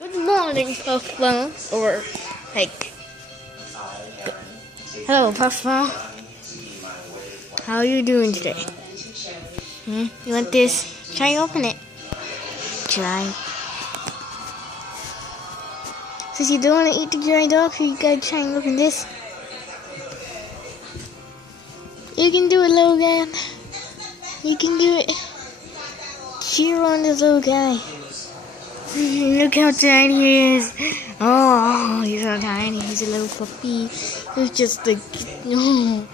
Good morning, Puffball. Or, like, hello, Puffball. How are you doing today? You want this? Try open it. Try. Since you don't want to eat the dry dog, so you gotta try and open this. You can do it, little guy. You can do it. Cheer on this little guy. Look how tiny he is. Oh, he's so tiny. He's a little puppy. He's just like, oh.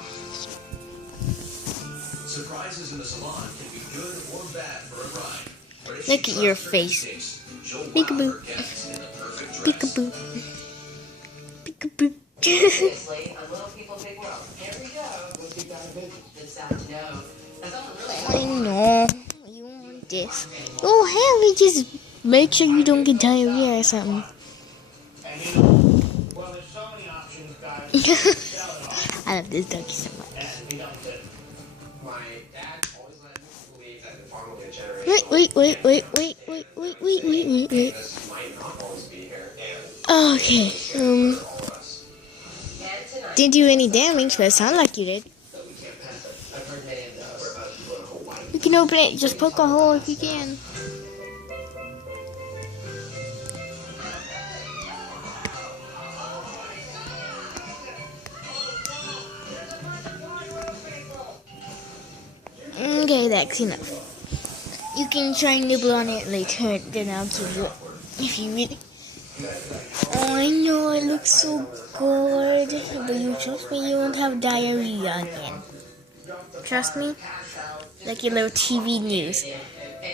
Surprises in the salon can be good or bad for a bride. Look at your face. Peekaboo. Peekaboo. Peekaboo. Seriously, a little people, big world. Here we go. This afternoon. I know. You want this. Oh, hey, just make sure you don't get diarrhea or something. I love this doggy so much. Wait. Okay. Didn't do any damage, but it sounded like you did. You can open it. Just poke a hole if you can. Okay, that's enough. You can try and nibble on it later, then I'll give you it. If you really... Oh, I know, it looks so good. But you trust me, you won't have diarrhea again. Trust me? Like your little TV news.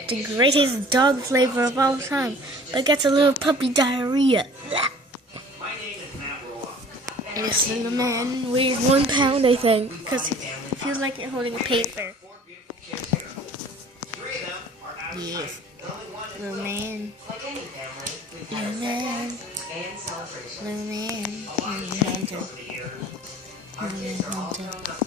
The greatest dog flavor of all time. But gets a little puppy diarrhea. And this little man weighs 1 pound, I think. Because he feels like you're holding a paper. Yes. Little man. Little man. Little man. Little hunter. Little hunter.